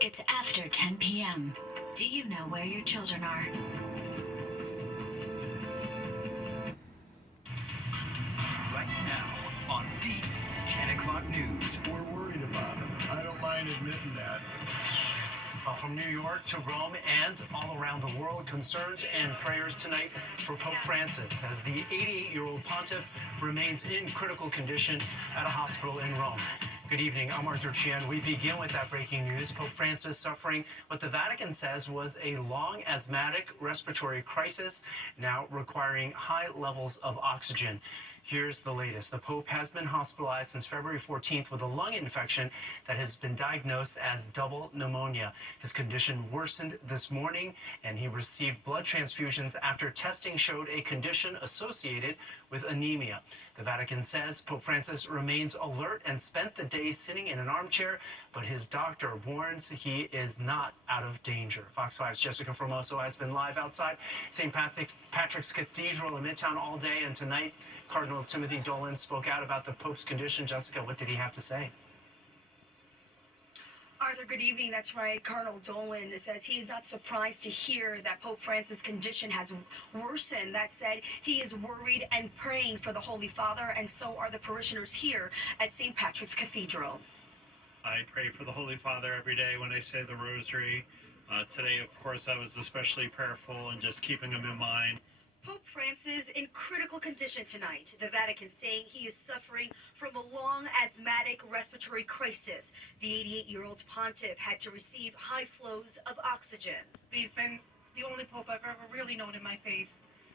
It's after 10 p.m. Do you know where your children are? Right now on the 10 o'clock news. We're worried about him. I don't mind admitting that. From New York to Rome and all around the world, concerns and prayers tonight for Pope Francis as the 88-year-old pontiff remains in critical condition at a hospital in Rome. Good evening, I'm Arthur Chien. We begin with that breaking news. Pope Francis suffering what the Vatican says was a long asthmatic respiratory crisis, now requiring high levels of oxygen. Here's the latest. The Pope has been hospitalized since February 14th with a lung infection that has been diagnosed as double pneumonia. His condition worsened this morning, and he received blood transfusions after testing showed a condition associated with anemia. The Vatican says Pope Francis remains alert and spent the day sitting in an armchair, but his doctor warns he is not out of danger. Fox 5's Jessica Formoso has been live outside St. Patrick's Cathedral in Midtown all day, and tonight Cardinal Timothy Dolan spoke out about the Pope's condition. Jessica, what did he have to say? Arthur, good evening. That's right. Cardinal Dolan says he is not surprised to hear that Pope Francis' condition has worsened. That said, he is worried and praying for the Holy Father, and so are the parishioners here at St. Patrick's Cathedral. I pray for the Holy Father every day when I say the Rosary. Today, of course, I was especially prayerful and just keeping him in mind. Pope Francis in critical condition tonight. The Vatican saying he is suffering from a long asthmatic respiratory crisis. The 88-year-old pontiff had to receive high flows of oxygen. He's been the only pope I've ever really known in my faith.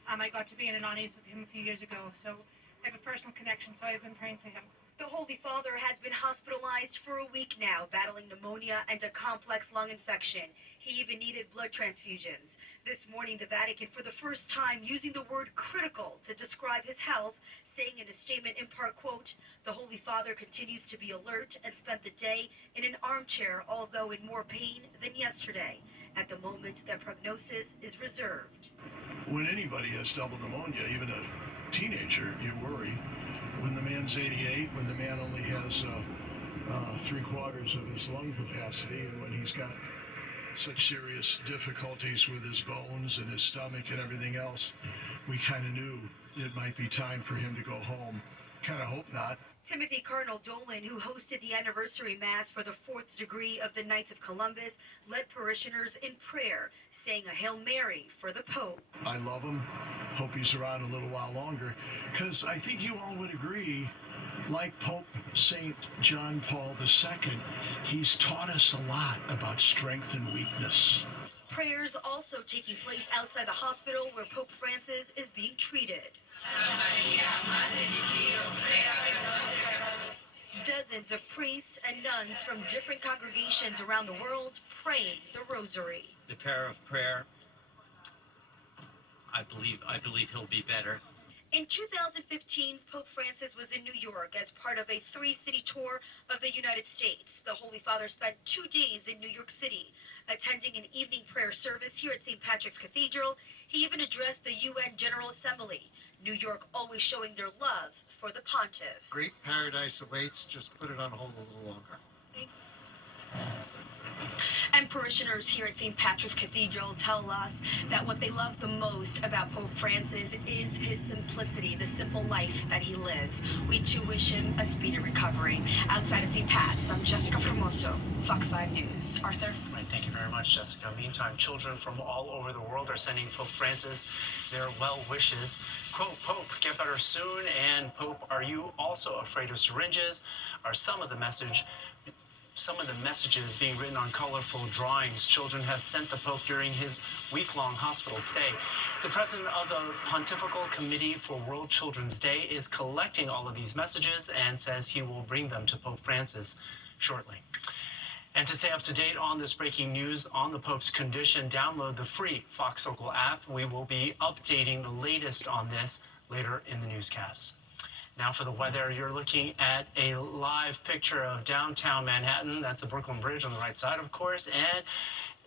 I got to be in an audience with him a few years ago, so I have a personal connection, so I've been praying for him. The Holy Father has been hospitalized for a week now, battling pneumonia and a complex lung infection. He even needed blood transfusions. This morning, the Vatican, for the first time, using the word critical to describe his health, saying in a statement in part, quote, the Holy Father continues to be alert and spent the day in an armchair, although in more pain than yesterday. At the moment, their prognosis is reserved. When anybody has double pneumonia, even a teenager, you worry. When the man's 88, when the man only has 3/4 of his lung capacity, and when he's got such serious difficulties with his bones and his stomach and everything else, we kind of knew it might be time for him to go home. Kind of hope not. Timothy Cardinal Dolan, who hosted the anniversary mass for the 4th degree of the Knights of Columbus, led parishioners in prayer, saying a Hail Mary for the Pope. I love him. Hope he's around a little while longer, because I think you all would agree, like Pope St. John Paul II, he's taught us a lot about strength and weakness. Prayers also taking place outside the hospital where Pope Francis is being treated. Dozens of priests and nuns from different congregations around the world praying the Rosary. The power of prayer. I believe he'll be better. In 2015, Pope Francis was in New York as part of a 3-city tour of the United States. The Holy Father spent 2 days in New York City, attending an evening prayer service here at St. Patrick's Cathedral. He even addressed the UN General Assembly. New York always showing their love for the pontiff. Great paradise awaits, just put it on hold a little longer. And parishioners here at St. Patrick's Cathedral tell us that what they love the most about Pope Francis is his simplicity, the simple life that he lives. We too wish him a speedy recovery. Outside of St. Pat's, I'm Jessica Formoso, Fox 5 News. Arthur? Right, thank you very much, Jessica. Meantime, children from all over the world are sending Pope Francis their well wishes. Quote, Pope, get better soon. And Pope, are you also afraid of syringes? Are some of the messages being written on colorful drawings children have sent the Pope during his week-long hospital stay. The president of the Pontifical Committee for World Children's Day is collecting all of these messages and says he will bring them to Pope Francis shortly. And to stay up to date on this breaking news on the Pope's condition, download the free Fox Local app. We will be updating the latest on this later in the newscast. Now for the weather, you're looking at a live picture of downtown Manhattan. That's the Brooklyn Bridge on the right side, of course. And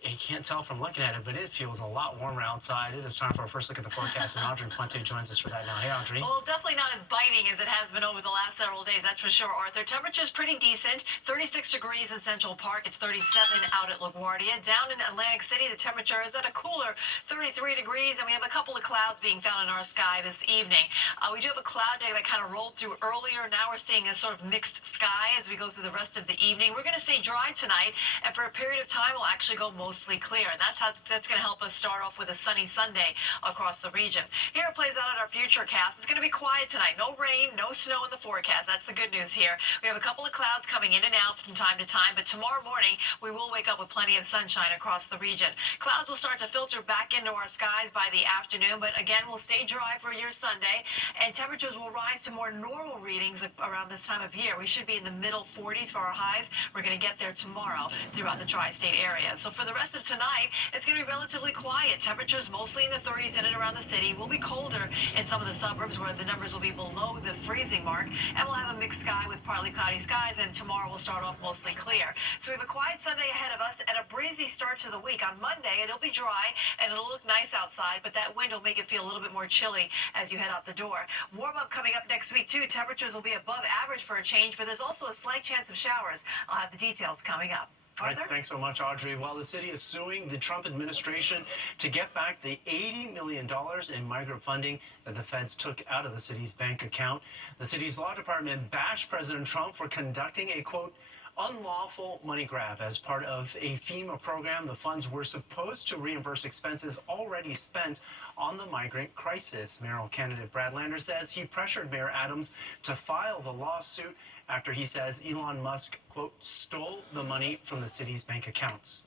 You can't tell from looking at it, but it feels a lot warmer outside. It is time for our first look at the forecast, and Audrey Puente joins us for that now. Hey, Audrey. Well, definitely not as biting as it has been over the last several days, that's for sure, Arthur. Temperature's pretty decent. 36 degrees in Central Park. It's 37 out at LaGuardia. Down in Atlantic City, the temperature is at a cooler 33 degrees, and we have a couple of clouds being found in our sky this evening. We do have a cloud day that kind of rolled through earlier. Now we're seeing a sort of mixed sky as we go through the rest of the evening. We're going to stay dry tonight, and for a period of time, we'll actually go mostly clear. And that's going to help us start off with a sunny Sunday across the region. Here it plays out in our futurecast. It's going to be quiet tonight. No rain, no snow in the forecast. That's the good news here. We have a couple of clouds coming in and out from time to time, but tomorrow morning we will wake up with plenty of sunshine across the region. Clouds will start to filter back into our skies by the afternoon, but again, we'll stay dry for your Sunday, and temperatures will rise to more normal readings around this time of year. We should be in the middle 40s for our highs. We're going to get there tomorrow throughout the tri-state area. So for the rest of tonight, it's going to be relatively quiet. Temperatures mostly in the 30s in and around the city. Will be colder in some of the suburbs where the numbers will be below the freezing mark, and we'll have a mixed sky with partly cloudy skies, and tomorrow we'll start off mostly clear. So we have a quiet Sunday ahead of us and a breezy start to the week. On Monday, it'll be dry and it'll look nice outside, but that wind will make it feel a little bit more chilly as you head out the door. Warm up coming up next week, too. Temperatures will be above average for a change, but there's also a slight chance of showers. I'll have the details coming up. Arthur? Right, thanks so much, Audrey. Well, the city is suing the Trump administration to get back the $80 million in migrant funding that the feds took out of the city's bank account. The city's law department bashed President Trump for conducting a, quote, unlawful money grab as part of a FEMA program. The funds were supposed to reimburse expenses already spent on the migrant crisis. Mayoral candidate Brad Lander says he pressured Mayor Adams to file the lawsuit after he says Elon Musk, quote, stole the money from the city's bank accounts.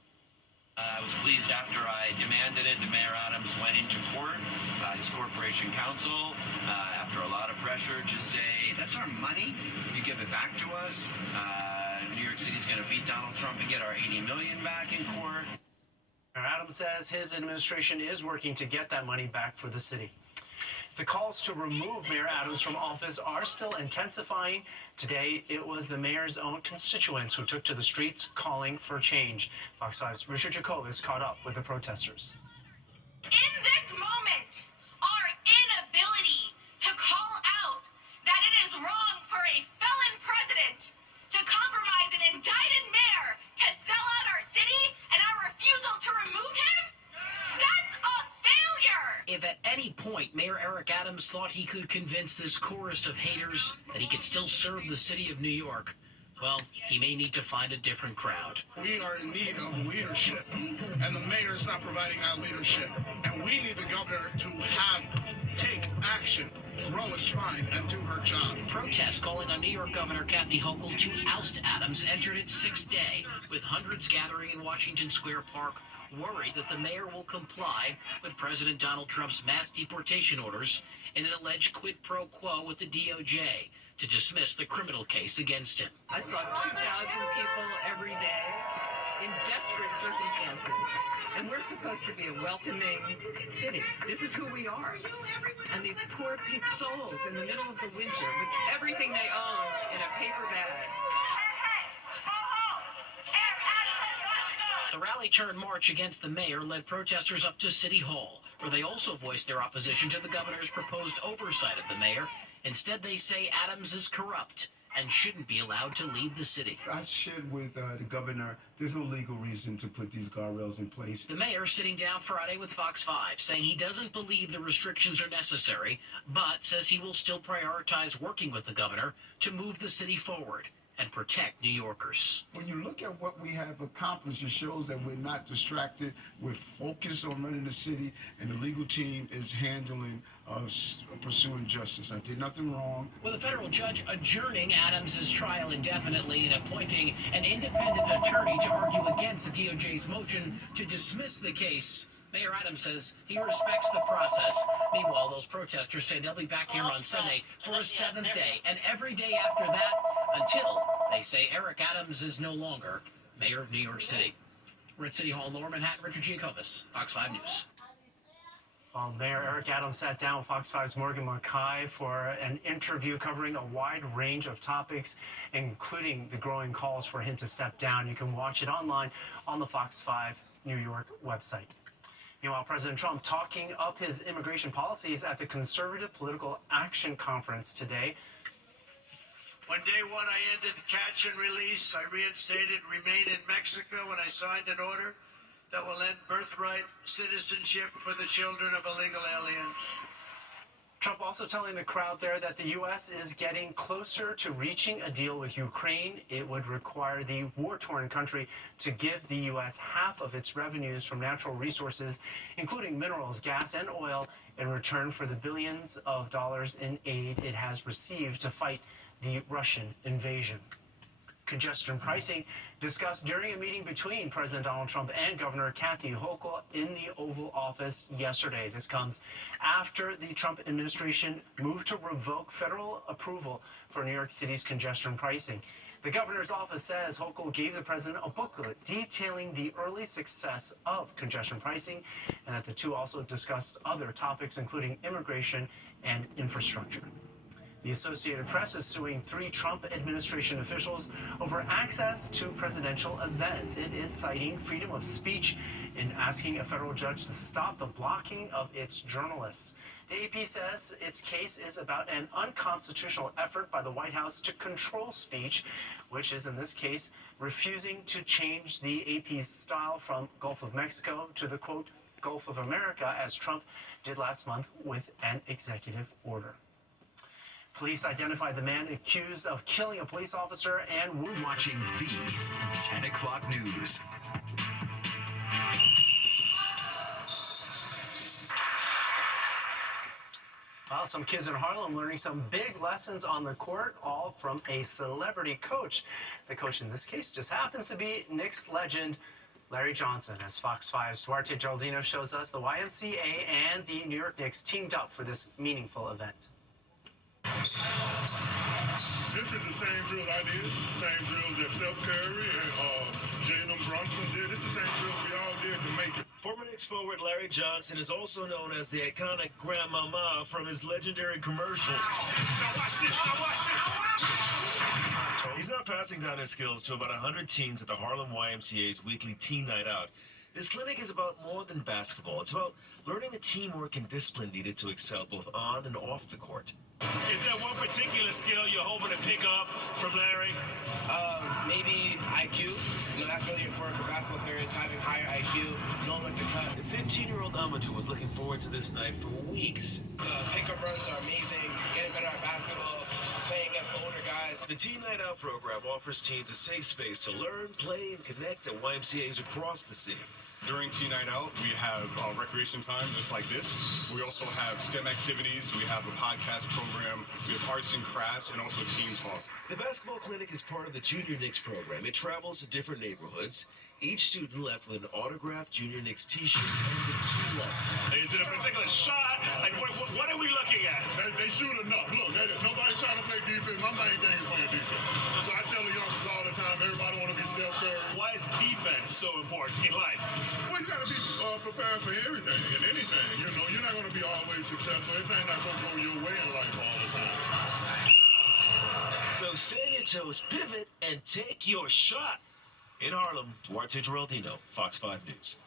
I was pleased after I demanded it. The Mayor Adams went into court, his corporation counsel, after a lot of pressure to say, that's our money, you give it back to us. New York City's going to beat Donald Trump and get our $80 million back in court. Mayor Adams says his administration is working to get that money back for the city. The calls to remove Mayor Adams from office are still intensifying. Today, it was the mayor's own constituents who took to the streets calling for change. Fox 5's Richard Jacobus caught up with the protesters. In this moment, our inability to call out that it is wrong for a felon president to compromise an indicted mayor to sell out our city and our refusal to remove him, that's a failure! If at any point Mayor Eric Adams thought he could convince this chorus of haters that he could still serve the city of New York, well, he may need to find a different crowd. We are in need of leadership, and the mayor is not providing that leadership. And we need the governor to take action, grow a spine, and do her job. Protests calling on New York Governor Kathy Hochul to oust Adams entered its sixth day, with hundreds gathering in Washington Square Park, worried that the mayor will comply with President Donald Trump's mass deportation orders in an alleged quid pro quo with the DOJ to dismiss the criminal case against him. I saw 2,000 people every day in desperate circumstances, and we're supposed to be a welcoming city. This is who we are. And these poor souls in the middle of the winter with everything they own in a paper bag. The rally-turned-march against the mayor led protesters up to City Hall, where they also voiced their opposition to the governor's proposed oversight of the mayor. Instead, they say Adams is corrupt and shouldn't be allowed to lead the city. I shared with the governor, there's no legal reason to put these guardrails in place. The mayor sitting down Friday with Fox 5, saying he doesn't believe the restrictions are necessary, but says he will still prioritize working with the governor to move the city forward and protect New Yorkers. When you look at what we have accomplished, it shows that we're not distracted. We're focused on running the city, and the legal team is handling pursuing justice. I did nothing wrong. With a federal judge adjourning Adams' trial indefinitely and appointing an independent attorney to argue against the DOJ's motion to dismiss the case, Mayor Adams says he respects the process. Meanwhile, those protesters say they'll be back here on Sunday for a seventh day, and every day after that, until they say Eric Adams is no longer mayor of New York City. We're at City Hall, Lower Manhattan. Richard Jacobus, Fox 5 News. Mayor Eric Adams sat down with Fox 5's Morgan Mackay for an interview covering a wide range of topics, including the growing calls for him to step down. You can watch it online on the Fox 5 New York website. Meanwhile, President Trump talking up his immigration policies at the Conservative Political Action Conference today. On day one, I ended catch and release. I reinstated remain in Mexico when I signed an order that will end birthright citizenship for the children of illegal aliens. Trump also telling the crowd there that the U.S. is getting closer to reaching a deal with Ukraine. It would require the war-torn country to give the U.S. half of its revenues from natural resources, including minerals, gas, and oil, in return for the billions of dollars in aid it has received to fight the Russian invasion. Congestion pricing discussed during a meeting between President Donald Trump and Governor Kathy Hochul in the Oval Office yesterday. This comes after the Trump administration moved to revoke federal approval for New York City's congestion pricing. The governor's office says Hochul gave the president a booklet detailing the early success of congestion pricing, and that the two also discussed other topics, including immigration and infrastructure. The Associated Press is suing 3 Trump administration officials over access to presidential events. It is citing freedom of speech in asking a federal judge to stop the blocking of its journalists. The AP says its case is about an unconstitutional effort by the White House to control speech, which is in this case refusing to change the AP's style from Gulf of Mexico to the, quote, Gulf of America, as Trump did last month with an executive order. Police identified the man accused of killing a police officer and wounding. Watching the 10 o'clock news. Well, some kids in Harlem learning some big lessons on the court, all from a celebrity coach. The coach in this case just happens to be Knicks legend Larry Johnson. As Fox 5's Duarte Geraldino shows us, the YMCA and the New York Knicks teamed up for this meaningful event. This is the same drill I did, same drill that Steph Curry and Jalen Brunson did. This is the same drill we all did to make it. Former Knicks forward Larry Johnson is also known as the iconic Grandmama from his legendary commercials. Now watch this, now watch this. He's now passing down his skills to about 100 teens at the Harlem YMCA's weekly teen night out. This clinic is about more than basketball. It's about learning the teamwork and discipline needed to excel both on and off the court. Is there one particular skill you're hoping to pick up from Larry? Maybe IQ. You know, that's really important for basketball players, having higher IQ, knowing when to cut. The 15-year-old Amadou was looking forward to this night for weeks. Pickup runs are amazing, getting better at basketball, playing against older guys. The Teen Night Out program offers teens a safe space to learn, play, and connect at YMCAs across the city. During Teen Night Out, we have recreation time just like this. We also have STEM activities. We have a podcast program. We have arts and crafts and also team talk. The basketball clinic is part of the Junior Knicks program. It travels to different neighborhoods. Each student left with an autographed Junior Knicks t-shirt and a key lesson. Is it a particular shot? Like, what are we looking at? They shoot enough. Look, nobody's trying to play defense. My main thing is playing defense. So I tell the youngsters all the time, everybody want to be Steph Curry. Why is defense so important in life? Well, you got to be prepared for everything and anything. You know, you're not going to be always successful. Everything's not going to go your way in life all the time. So stay on your toes, pivot, and take your shot. In Harlem, Duarte Geraldino, Fox 5 News.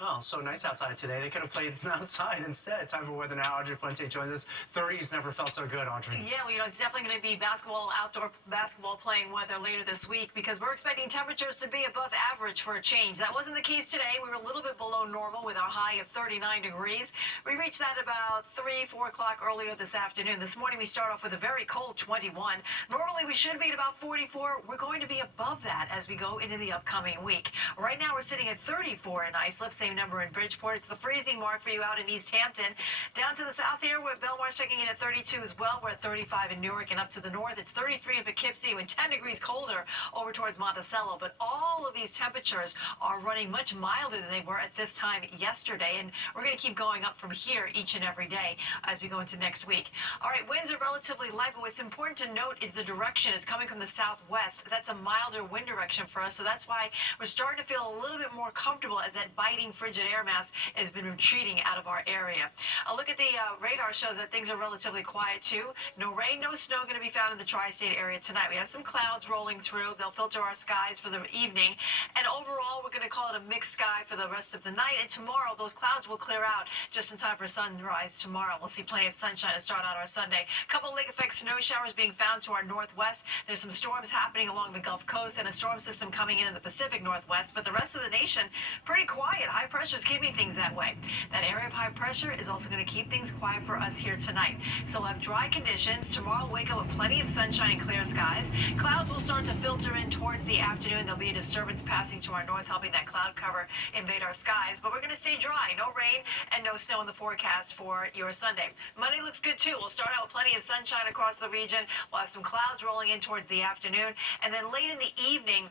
Oh, so nice outside today. They could have played outside instead. Time for weather now. Audrey Puente joins us. 30s never felt so good, Audrey. Yeah, well, you know, it's definitely going to be outdoor basketball playing weather later this week because we're expecting temperatures to be above average for a change. That wasn't the case today. We were a little bit below normal with our high of 39 degrees. We reached that about 3, 4 o'clock earlier this afternoon. This morning we start off with a very cold 21. Normally we should be at about 44. We're going to be above that as we go into the upcoming week. Right now we're sitting at 34 in Islip. Same number in Bridgeport. It's the freezing mark for you out in East Hampton. Down to the south here, with Belmarsh checking in at 32 as well. We're at 35 in Newark, and up to the north, it's 33 in Poughkeepsie, and 10 degrees colder over towards Monticello. But all of these temperatures are running much milder than they were at this time yesterday, and we're going to keep going up from here each and every day as we go into next week. All right, winds are relatively light, but what's important to note is the direction. It's coming from the southwest. That's a milder wind direction for us, so that's why we're starting to feel a little bit more comfortable as that biting frigid air mass has been retreating out of our area. A look at the radar shows that things are relatively quiet too. No rain, no snow going to be found in the tri-state area tonight. We have some clouds rolling through. They'll filter our skies for the evening. And overall, we're going to call it a mixed sky for the rest of the night. And tomorrow, those clouds will clear out just in time for sunrise tomorrow. We'll see plenty of sunshine to start out our Sunday. A couple lake effect snow showers being found to our northwest. There's some storms happening along the Gulf Coast and a storm system coming in the Pacific Northwest. But the rest of the nation, pretty quiet. High pressure is keeping things that way. That area of high pressure is also going to keep things quiet for us here tonight. So we'll have dry conditions. Tomorrow, wake up with plenty of sunshine and clear skies. Clouds will start to filter in towards the afternoon. There'll be a disturbance passing to our north, helping that cloud cover invade our skies. But we're going to stay dry. No rain and no snow in the forecast for your Sunday. Monday looks good too. We'll start out with plenty of sunshine across the region. We'll have some clouds rolling in towards the afternoon. And then late in the evening,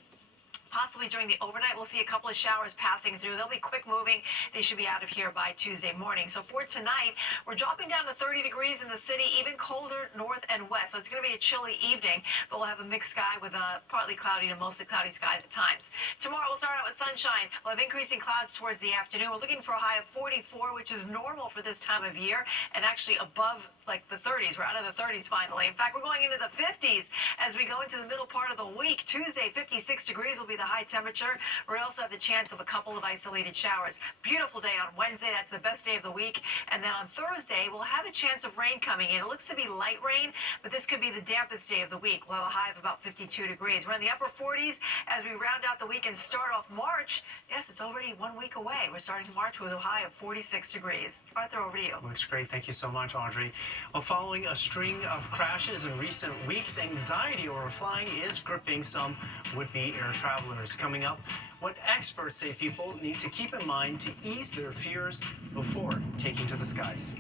possibly during the overnight, we'll see a couple of showers passing through. They'll be quick moving. They should be out of here by Tuesday morning. So for tonight, we're dropping down to 30 degrees in the city, even colder north and west. So it's going to be a chilly evening, but we'll have a mixed sky with partly cloudy to mostly cloudy skies at times. Tomorrow, we'll start out with sunshine. We'll have increasing clouds towards the afternoon. We're looking for a high of 44, which is normal for this time of year, and actually above like the 30s. We're out of the 30s finally. In fact, we're going into the 50s as we go into the middle part of the week. Tuesday, 56 degrees will be the high temperature. We also have the chance of a couple of isolated showers. Beautiful day on Wednesday. That's the best day of the week. And then on Thursday, we'll have a chance of rain coming in. It looks to be light rain, but this could be the dampest day of the week. We'll have a high of about 52 degrees. We're in the upper 40s as we round out the week and start off March. Yes, it's already 1 week away. We're starting March with a high of 46 degrees. Arthur, over to you. Looks great. Thank you so much, Audrey. Well, following a string of crashes in recent weeks, anxiety over flying is gripping some would-be air travelers. Coming up, what experts say people need to keep in mind to ease their fears before taking to the skies.